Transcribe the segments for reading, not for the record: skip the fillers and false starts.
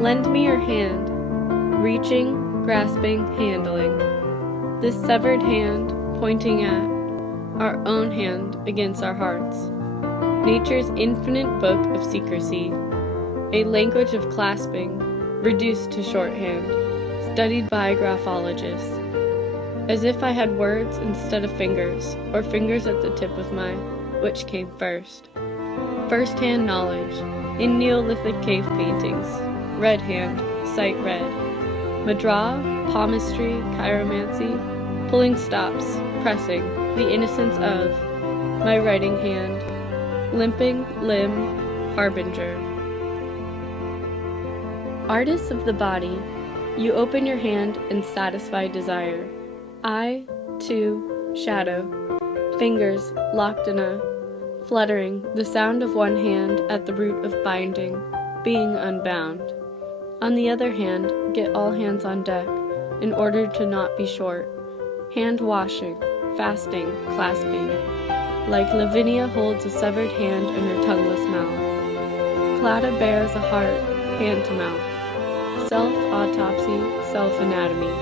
Lend me your hand, reaching, grasping, handling. This severed hand pointing at our own hand against our hearts. Nature's infinite book of secrecy, a language of clasping, reduced to shorthand, studied by graphologists. As if I had words instead of fingers, or fingers at the tip of my, which came first. First-hand knowledge, in Neolithic cave paintings, red hand, sight red. Madra, palmistry, chiromancy, pulling stops, pressing, the innocence of, my writing hand, limping, limb, harbinger. Artists of the body, you open your hand and satisfy desire. I, too, shadow, fingers locked in a, fluttering, the sound of one hand at the root of binding, being unbound. On the other hand, get all hands on deck, in order to not be short. Hand washing, fasting, clasping, like Lavinia holds a severed hand in her tongueless mouth. Clada bears a heart, hand to mouth. Self-autopsy, self-anatomy,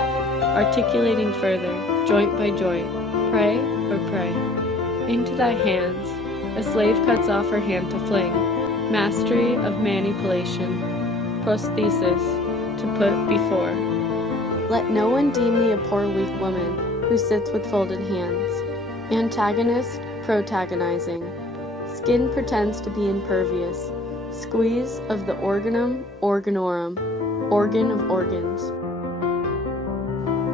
articulating further, joint by joint, pray or pray. Into thy hands, a slave cuts off her hand to fling, mastery of manipulation, prosthesis, to put before. Let no one deem me a poor weak woman, who sits with folded hands. Antagonist, protagonizing. Skin pretends to be impervious. Squeeze of the organum, organorum, organ of organs.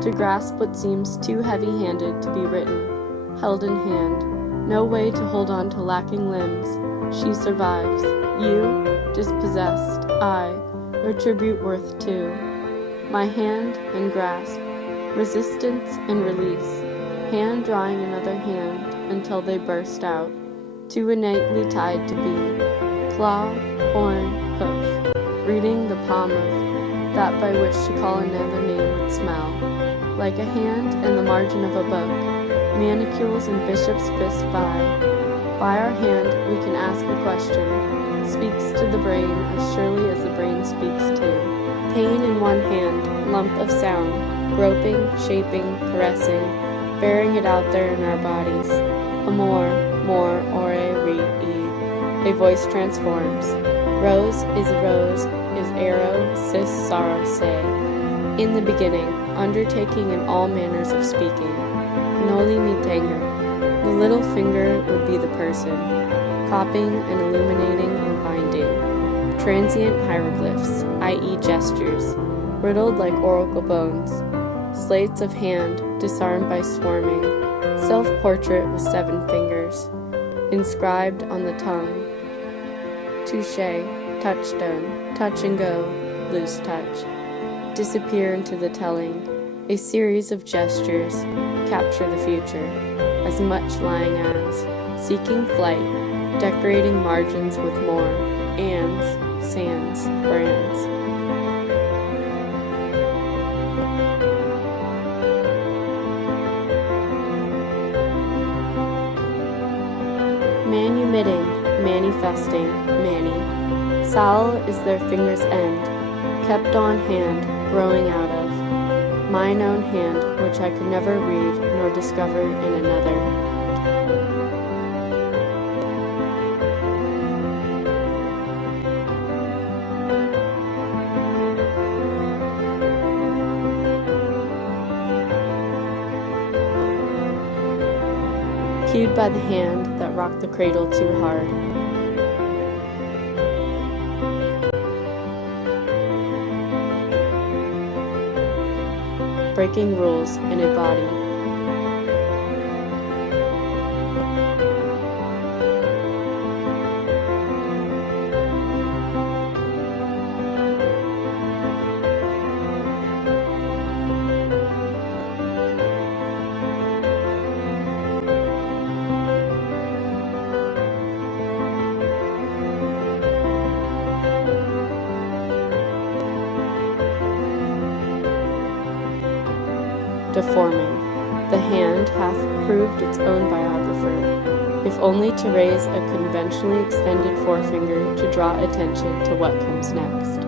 To grasp what seems too heavy-handed to be written, held in hand. No way to hold on to lacking limbs. She survives. You, dispossessed. I, retribute worth too. My hand and grasp. Resistance and release, hand drawing another hand until they burst out, too innately tied to be, claw, horn, hoof, reading the palm of that by which to call another name would smell, like a hand and the margin of a book, manicules and bishop's fist vie. By our hand we can ask a question, speaks to the brain as surely as the brain speaks to. Pain in one hand, lump of sound, groping, shaping, caressing, bearing it out there in our bodies. Amor, more, ore, re, a voice transforms. Rose, is arrow, cis, sorrow, say. In the beginning, undertaking in all manners of speaking. Noli me tangere. The little finger would be the person, copying and illuminating and binding. Transient hieroglyphs, i.e. gestures, riddled like oracle bones. Slates of hand, disarmed by swarming, self-portrait with 7 fingers, inscribed on the tongue. Touche, touchstone, touch and go, loose touch. Disappear into the telling, a series of gestures, capture the future, as much lying as, seeking flight, decorating margins with more, ands, sands, brands. Manumitting, manifesting, mani. Sal is their finger's end, kept on hand, growing out of. Mine own hand, which I could never read nor discover in another. Cued by the hand that rocked the cradle too hard. Breaking rules in a body. Difforming. The hand hath proved its own biographer, if only to raise a conventionally extended forefinger to draw attention to what comes next.